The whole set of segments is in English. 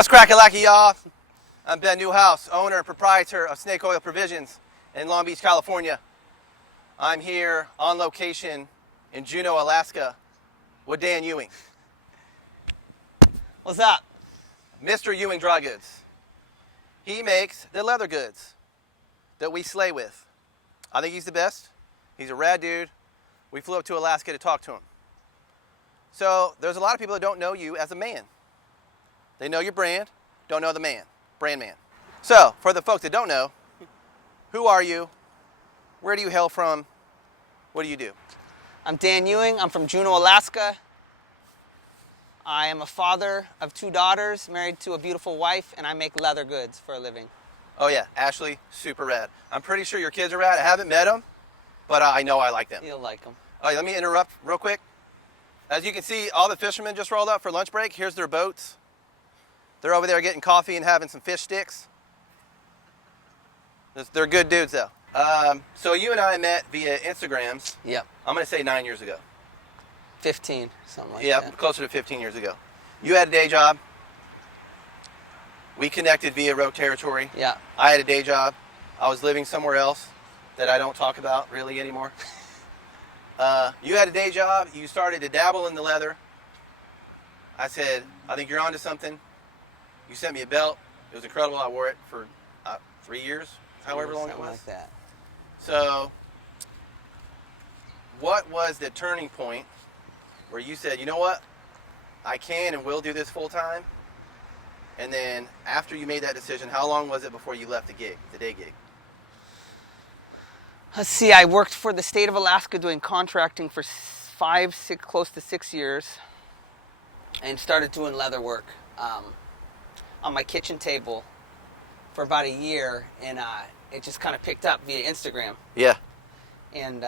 What's crackalacking, y'all? I'm Ben Neuhaus, owner and proprietor of Snake Oil Provisions in Long Beach, California. I'm here on location in Juneau, Alaska with Dan Ewing. What's up? Mr. Ewing Dry Goods. He makes the leather goods that we slay with. I think he's the best. He's a rad dude. We flew up to Alaska to talk to him. So there's a lot of people that don't know you as a man. They know your brand, don't know the man, brand man. So for the folks that don't know, who are you? Where do you hail from? What do you do? I'm Dan Ewing. I'm from Juneau, Alaska. I am a father of 2 daughters, married to a beautiful wife, and I make leather goods for a living. Oh yeah, Ashley, super rad. I'm pretty sure your kids are rad. I haven't met them, but I know I like them. You'll like them. All right, let me interrupt real quick. As you can see, all the fishermen just rolled up for lunch break. Here's their boats. They're over there getting coffee and having some fish sticks. They're good dudes though. So you and I met via Instagrams. Yep. I'm gonna say 9 years ago. 15, something like Yeah, that. closer to 15 years ago. You had a day job. We connected via Road Territory. Yeah. I had a day job. I was living somewhere else that I don't talk about really anymore. You had a day job. You started to dabble in the leather. I said, I think you're onto something. You sent me a belt. It was incredible. I wore it for 3 years, however long it was. Like that. So, what was the turning point where you said, you know what, I can and will do this full time? And then after you made that decision, how long was it before you left the day gig? Let's see, I worked for the state of Alaska doing contracting for close to 6 years, and started doing leather work on my kitchen table for about a year, and it just kind of picked up via Instagram. Yeah. And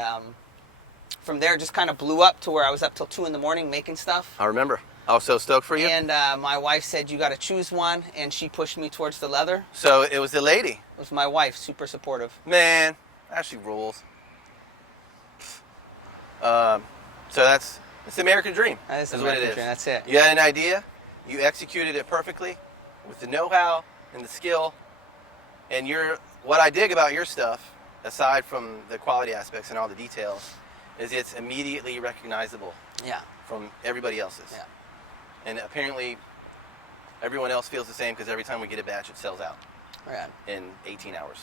from there, just kind of blew up to where I was up till 2 in the morning making stuff. I remember. I was so stoked for you. And my wife said, you got to choose one, and she pushed me towards the leather. So it was the lady. It was my wife, super supportive. Man, Ashley rules. So it's the American dream. That is the what American it is. dream, that's it. You had an idea, you executed it perfectly with the know-how and the skill. And what I dig about your stuff, aside from the quality aspects and all the details, is it's immediately recognizable from everybody else's. Yeah. And apparently everyone else feels the same because every time we get a batch, it sells out Right. in 18 hours.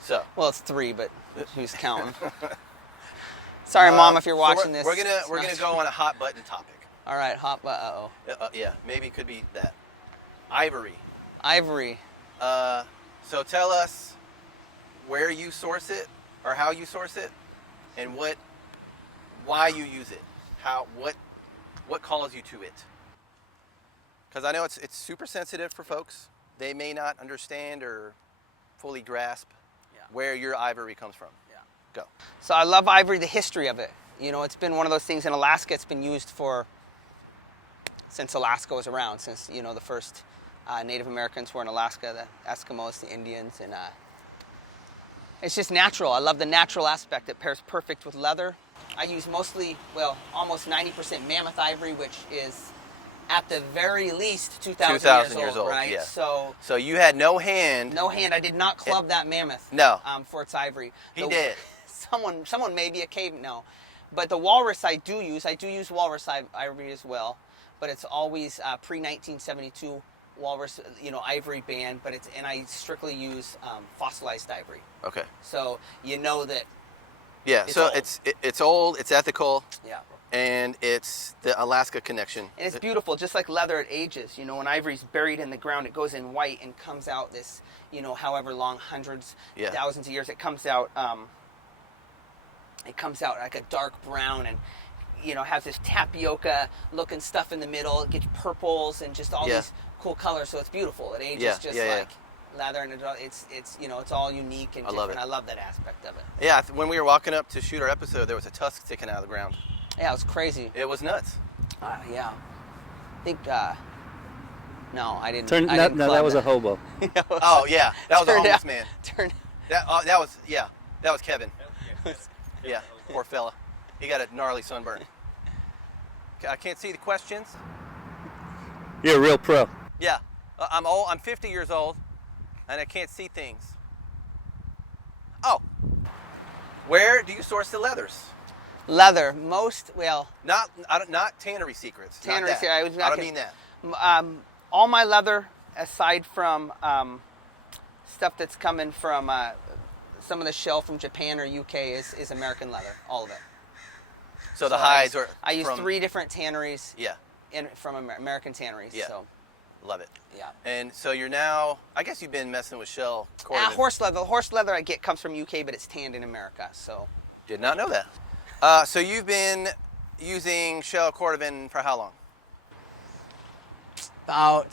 So. Well, it's 3, but who's counting? Sorry, Mom, if you're watching this. We're gonna go on a hot button topic. All right, hot button. Yeah, maybe it could be that. Ivory. Ivory. So tell us where you source it, or how you source it, and why you use it. What calls you to it? Because I know it's super sensitive for folks. They may not understand or fully grasp where your ivory comes from. Yeah. Go. So I love ivory, the history of it. You know, it's been one of those things in Alaska. It's been used since Alaska was around, since, you know, the first Native Americans were in Alaska, the Eskimos, the Indians, and it's just natural. I love the natural aspect. It pairs perfect with leather. I use almost 90% mammoth ivory, which is at the very least 2,000 years old, right? Yeah. So you had no hand. No hand. I did not club that mammoth. No. For its ivory. He did. Someone maybe a cave. No, but the walrus I do use walrus ivory as well, but it's always pre-1972 walrus, ivory band. But I strictly use fossilized ivory. Okay. So you know that. Yeah. It's so old. it's old. It's ethical. Yeah. And it's the Alaska connection. And it's beautiful, just like leather, it ages. You know, when ivory's buried in the ground, it goes in white and comes out this, however long, hundreds, thousands of years, it comes out like a dark brown and, has this tapioca looking stuff in the middle. It gets purples and just all these cool colors. So it's beautiful. It ages like leather, and it's all unique and different. I love that aspect of it. Yeah, when we were walking up to shoot our episode, there was a tusk sticking out of the ground. Yeah, it was crazy. It was nuts. Yeah. I think, no, I didn't. No, that was a hobo. Oh, yeah. That was a homeless man. That was Kevin. Yeah, poor fella. He got a gnarly sunburn. I can't see the questions. You're a real pro. Yeah, I'm old. I'm 50 years old, and I can't see things. Oh, where do you source the leathers? Leather, Not tannery secrets. tannery. Not that. I don't mean that. All my leather, aside from stuff that's coming from some of the shell from Japan or UK, is American leather. All of it. So the hides are. I use from, 3 different tanneries. Yeah. From American tanneries. Yeah. So. Love it. Yeah. And so you're now. I guess you've been messing with shell. Horse leather. The horse leather I get comes from UK, but it's tanned in America. So. Did not know that. So you've been using shell cordovan for how long? About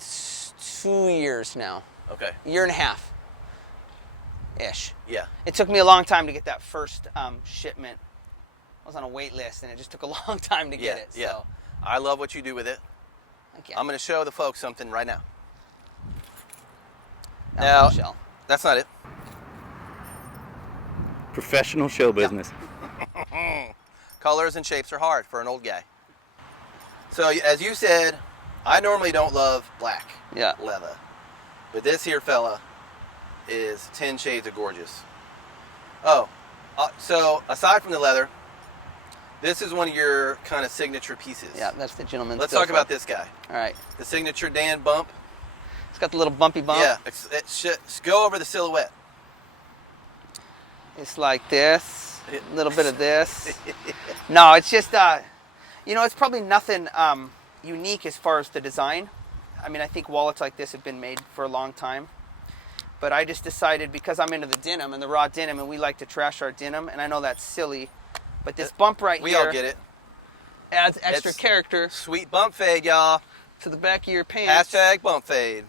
2 years now. Okay. Year and a half. Ish. Yeah. It took me a long time to get that first shipment. I was on a wait list, and it just took a long time to get it. Yeah. So. I love what you do with it. Okay. I'm going to show the folks something right now. Now, shell. That's not it. Professional show business. Colors and shapes are hard for an old guy. So as you said, I normally don't love black leather, but this here fella is 10 shades of gorgeous. Oh, so aside from the leather, this is one of your kind of signature pieces. Yeah, that's the gentleman's. Let's talk about this guy. All right. The signature Dan bump. It's got the little bumpy bump. Yeah, go over the silhouette. It's like this, a little bit of this. No, it's just, it's probably nothing unique as far as the design. I mean, I think wallets like this have been made for a long time. But I just decided, because I'm into the denim and the raw denim, and we like to trash our denim, and I know that's silly, but this bump right We here all get it. adds extra character Sweet bump fade, y'all. to the back of your pants. Hashtag bump fade.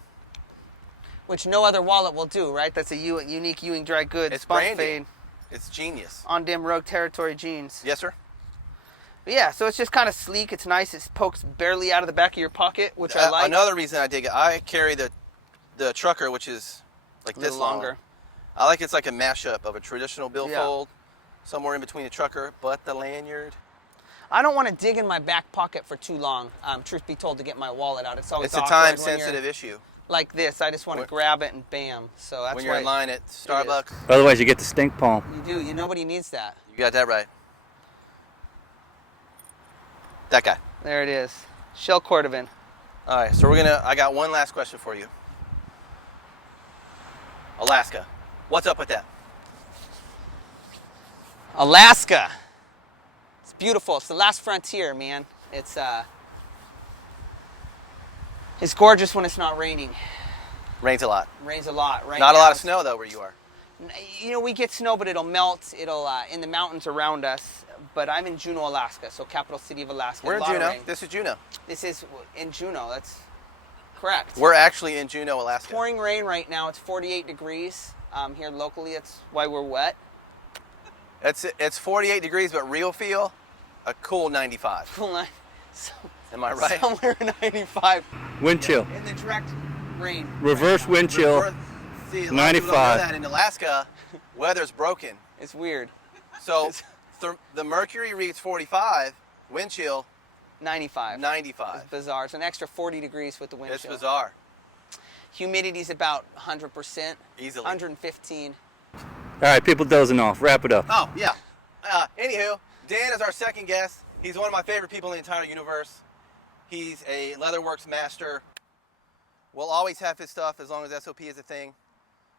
Which no other wallet will do, right? That's a unique Ewing Dry Goods It's bump branding. fade It's genius. on dim Rogue Territory jeans. Yes, sir. But yeah, so it's just kind of sleek. It's nice. It pokes barely out of the back of your pocket, which I like. Another reason I dig it, I carry the trucker, which is like this long. longer. I like it's like a mashup of a traditional billfold, somewhere in between the trucker, but the lanyard. I don't want to dig in my back pocket for too long. Truth be told, to get my wallet out, it's always It's a awkward when time-sensitive you're issue. like this. I just want to grab it and bam. So that's When you're why in line at Starbucks, Otherwise, you get the stink palm. you do. Nobody needs that. you got that right. That guy. There it is. Shell cordovan. All right, so I got one last question for you. Alaska. What's up with that? Alaska. It's beautiful. It's the last frontier, man. It's gorgeous when it's not raining. Rains a lot. Rains a lot. Right Not a now lot of it's- snow though where you are. We get snow, but it'll melt. It'll in the mountains around us. But I'm in Juneau, Alaska, so capital city of Alaska. We're A in lot of Juneau. rain. This is Juneau. This is in Juneau. That's correct. We're actually in Juneau, Alaska. Pouring rain right now. It's 48 degrees here locally. That's why we're wet. It's 48 degrees, but real feel a cool 95. Cool night. So, Am I right? somewhere 95 Wind chill. in the direct rain. Reverse wind chill. See, a lot of people don't know 95. that in Alaska, weather's broken. It's weird. So the mercury reads 45, wind chill 95. 95. It's bizarre. It's an extra 40 degrees with the wind It's chill. bizarre. Humidity's about 100%. Easily. 115. All right, people dozing off. Wrap it up. Oh, yeah. Anywho, Dan is our second guest. He's one of my favorite people in the entire universe. He's a leatherworks master. We'll always have his stuff as long as SOP is a thing.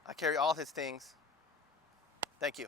I carry all his things. Thank you.